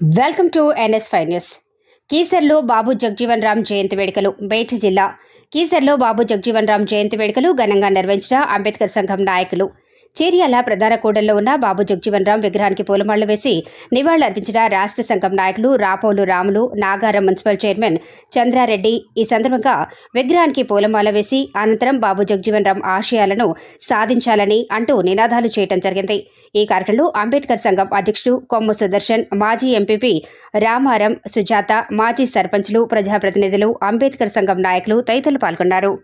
Welcome to NS5 news. కీసర్లో బాబు జగ్జీవన్ రామ్ జయంతి వేడుకలు. బేటి జిల్లా కీసర్లో బాబు జగ్జీవన్ రామ్ జయంతి వేడుకలు ఘనంగా నిర్వహించిన అంబేద్కర్ సంఘం నాయకులు. చేర్యాల ప్రధాన కూడల్లో ఉన్న బాబు జగ్జీవన్ రామ్ విగ్రహానికి పూలమాలలు వేసి నివాళులర్పించిన రాష్ట్ర సంఘం నాయకులు రాపోలు రాములు, నాగారం మున్సిపల్ చైర్మన్ చంద్రారెడ్డి. ఈ సందర్భంగా విగ్రహానికి పూలమాల వేసి అనంతరం బాబు జగ్జీవన్ రామ్ ఆశయాలను సాధించాలని అంటూ నినాదాలు చేయడం జరిగింది. ఈ కార్యక్రమంలో అంబేద్కర్ సంఘం అధ్యక్షుడు కొమ్ము సుదర్శన్, మాజీ ఎంపీపీ రామారం, సుజాత, మాజీ సర్పంచ్లు, ప్రజాప్రతినిధులు, అంబేద్కర్ సంఘం నాయకులు తదితరులు పాల్గొన్నారు.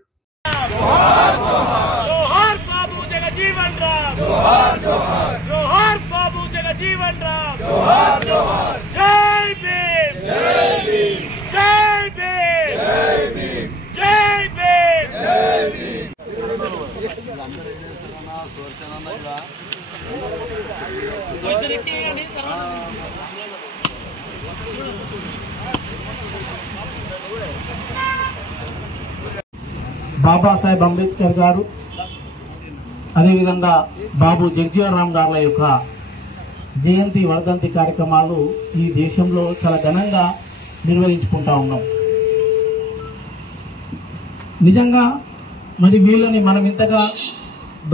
బాబాసాహెబ్ అంబేద్కర్ గారు, అదేవిధంగా బాబు జగ్జీవన్ రామ్ గారుల యొక్క జయంతి వర్ధంతి కార్యక్రమాలు ఈ దేశంలో చాలా ఘనంగా నిర్వహించుకుంటా ఉన్నాం. నిజంగా మరి వీళ్ళని మనం ఇంతగా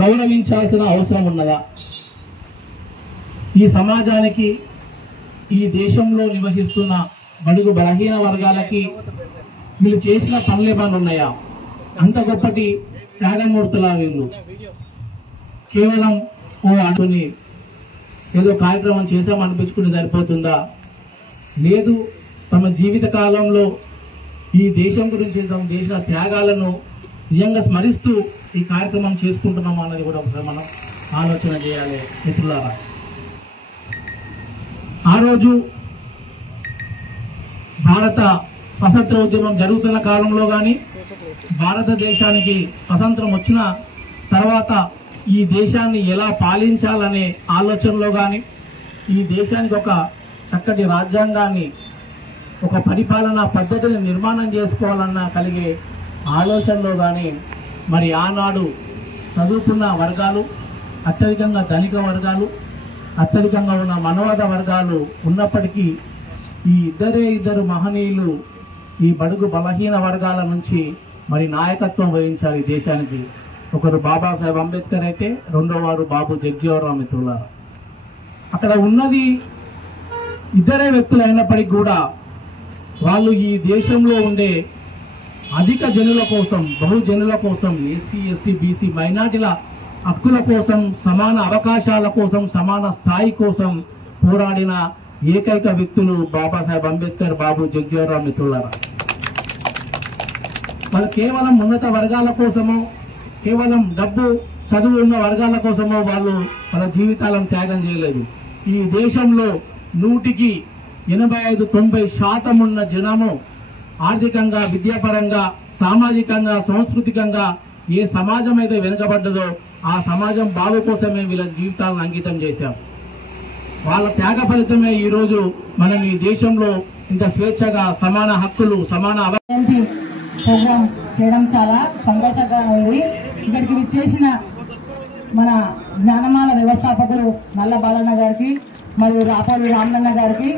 గౌరవించాల్సిన అవసరం ఉన్నదా? ఈ సమాజానికి, ఈ దేశంలో నివసిస్తున్న బడుగు బలహీన వర్గాలకి వీళ్ళు చేసిన పనులేమన్నా ఉన్నాయా? అంత గొప్పటి త్యాగమూర్తులా వీళ్ళు కేవలం అనుకుని ఏదో కార్యక్రమం చేసామనిపించుకుంటే సరిపోతుందా? లేదు, తమ జీవిత కాలంలో ఈ దేశం గురించి తమ దేశ త్యాగాలను నిజంగా స్మరిస్తూ ఈ కార్యక్రమం చేసుకుంటున్నామా అన్నది కూడా మనం ఆలోచన చేయాలి మిత్రులారా. ఆ రోజు భారత స్వతంత్ర ఉద్యమం జరుగుతున్న కాలంలో కానీ, భారతదేశానికి స్వతంత్రం వచ్చిన తర్వాత ఈ దేశాన్ని ఎలా పాలించాలనే ఆలోచనలో కానీ, ఈ దేశానికి ఒక చక్కటి రాజ్యాంగాన్ని, ఒక పరిపాలనా పద్ధతిని నిర్మాణం చేసుకోవాలన్న కలిగే ఆలోచనలో కానీ మరి ఆనాడు చదువుకున్న వర్గాలు, అత్యధికంగా ధనిక వర్గాలు, అత్యధికంగా ఉన్న మనవాద వర్గాలు ఉన్నప్పటికీ ఈ ఇద్దరు మహనీయులు ఈ బడుగు బలహీన వర్గాల నుంచి మరి నాయకత్వం వహించారు ఈ దేశానికి. ఒకరు బాబాసాహెబ్ అంబేద్కర్ అయితే రెండో వారు బాబు జగ్జీవన్ రామ్. మిత్రులారా, అక్కడ ఉన్నది ఇద్దరే వ్యక్తులు అయినప్పటికీ కూడా వాళ్ళు ఈ దేశంలో ఉండే అధిక జనుల కోసం, బహుజనుల కోసం, ఎస్సీ, ఎస్టీ, బీసీ, మైనార్టీల హక్కుల కోసం, సమాన అవకాశాల కోసం, సమాన స్థాయి కోసం పోరాడిన ఏకైక వ్యక్తులు బాబాసాహెబ్ అంబేద్కర్, బాబు జగ్జీవన్ రామ్. మిత్రులారా, వాళ్ళు కేవలం ఉన్నత వర్గాల కోసమో, కేవలం డబ్బు చదువు ఉన్న వర్గాల కోసమో వాళ్ళు వాళ్ళ జీవితాలను త్యాగం చేయలేదు. ఈ దేశంలో 100కి 85-90% ఉన్న జనము ఆర్థికంగా, విద్యాపరంగా, సామాజికంగా, సాంస్కృతికంగా ఏ సమాజం అయితే వెనుకబడ్డదో ఆ సమాజం బాగు కోసమే వీళ్ళ జీవితాలను అంకితం చేశారు. వాళ్ళ త్యాగ ఫలితమే ఈరోజు మనం ఈ దేశంలో ఇంత స్వేచ్ఛగా సమాన హక్కులు, సమాన ప్రోగ్రాం చేయడం చాలా సంతోషంగా ఉంది. ఇక్కడికి విచ్చేసిన మన జ్ఞానమాల వ్యవస్థాపకులు నల్ల బాలన్న గారికి, మరియు రాపోలు రామలన్న గారికి,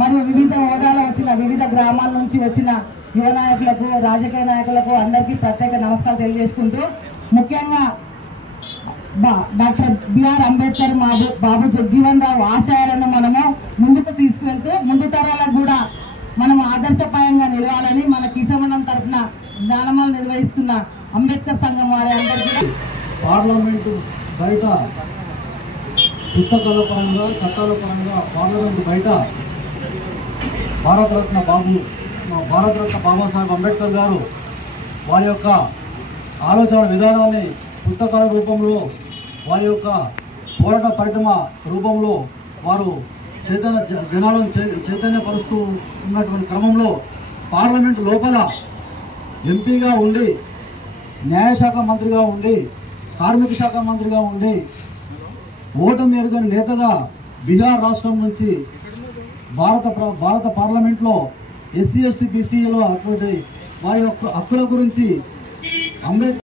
మరియు వివిధ హోదాలో వచ్చిన వివిధ గ్రామాల నుంచి వచ్చిన యువ నాయకులకు, రాజకీయ నాయకులకు అందరికీ ప్రత్యేక నమస్కారం తెలియజేసుకుంటూ, ముఖ్యంగా డాక్టర్ బిఆర్ అంబేద్కర్, బాబు జగ్జీవన్ రామ్ ఆశయాలను మనము ముందుకు తీసుకువెళ్తూ ముందు తరాలకు కూడా మనం ఆదర్శప్రాయంగా నిలవాలని మన కీసమండలం తరఫున జ్ఞానమాలు నిర్వహిస్తున్న అంబేద్కర్ సంఘం వారి అందరికీ పార్లమెంటు బయట పుస్తకాల పరంగా, చట్టాల పరంగా పార్లమెంటు బయట భారతరత్న బాబాసాహెబ్ అంబేద్కర్ గారు వారి యొక్క ఆలోచన విధానాన్ని పుస్తకాల రూపంలో, వారి యొక్క పోరాట పరిణామ రూపంలో వారు జనాలను చైతన్యపరుస్తూ ఉన్నటువంటి క్రమంలో పార్లమెంటు లోపల ఎంపీగా ఉండి, న్యాయశాఖ మంత్రిగా ఉండి, కార్మిక శాఖ మంత్రిగా ఉండి, ఓటమి ఎరుగని నేతగా బీహార్ రాష్ట్రం నుంచి భారత పార్లమెంట్లో ఎస్సీ, ఎస్టీ, బీసీలో అటువంటి వారి యొక్క హక్కుల గురించి అంబేద్కర్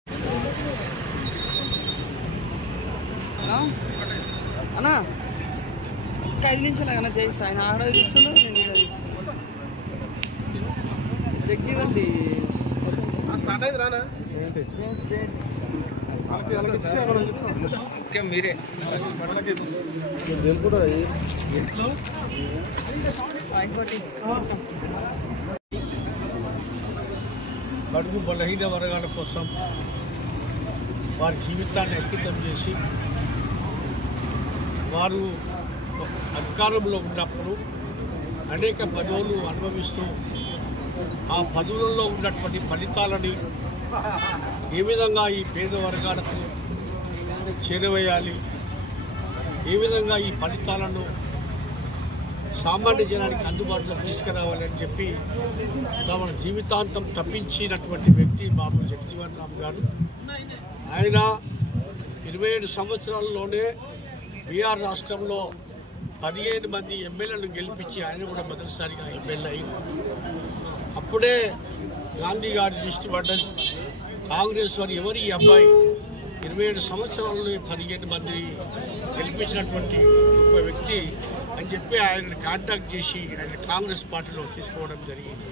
అన్నా 5 నిమిషాలు ఏమైనా చేయిస్తా. ఆయన ఆడ తీస్తుండో నేను ఈడ తీస్తున్నా. జగ్జీవన్ది మీరే బడుగు బలహీన వర్గాల కోసం వారి జీవితాన్ని అంకితం చేసి వారు అధికారంలో ఉన్నప్పుడు అనేక పదవులు అనుభవిస్తూ ఆ పదవులలో ఉన్నటువంటి ఫలితాలని ఏ విధంగా ఈ పేద వర్గాలకు చేరవేయాలి, ఏ విధంగా ఈ ఫలితాలను సామాన్య జనానికి అందుబాటులోకి తీసుకురావాలని చెప్పి తమ జీవితాంతం తప్పించినటువంటి వ్యక్తి బాబు జగజీవన్ రామ్ గారు. ఆయన 27 సంవత్సరాల్లోనే బీహార్ రాష్ట్రంలో 15 మంది ఎమ్మెల్యేలను గెలిపించి ఆయన కూడా మొదటిసారిగా ఎమ్మెల్యే అయింది. అప్పుడే గాంధీ గారి దృష్టి పడ్డది. కాంగ్రెస్ వారు ఎవరి అబ్బాయి 27 సంవత్సరాల్లో 15 మంది గెలిపించినటువంటి ఒక వ్యక్తి అని చెప్పి ఆయనను కాంటాక్ట్ చేసి ఆయన కాంగ్రెస్ పార్టీలో తీసుకోవడం జరిగింది.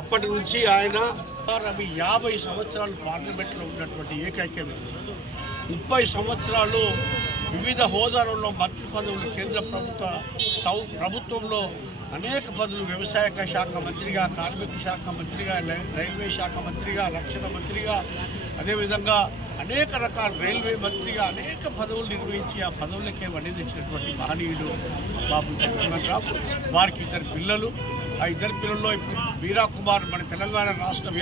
అప్పటి నుంచి ఆయన 50 సంవత్సరాలు పార్లమెంట్లో ఉన్నటువంటి ఏకైక వ్యక్తి. 30 సంవత్సరాలు వివిధ హోదాలలో మంత్రి పదవులు, కేంద్ర ప్రభుత్వంలో అనేక పదవులు, వ్యవసాయ శాఖ మంత్రిగా, కార్మిక శాఖ మంత్రిగా, రైల్వే శాఖ మంత్రిగా, రక్షణ మంత్రిగా, అదేవిధంగా అనేక రకాల రైల్వే మంత్రిగా అనేక పదవులు నిర్వహించి ఆ పదవులకే వడ్డీ తెచ్చినటువంటి మహనీయుడు బాబు జగజీవన్ రామ్. వారికి 2 పిల్లలు. ఆ 2 పిల్లల్లో ఇప్పుడు వీరా కుమార్ మన తెలంగాణ రాష్ట్రం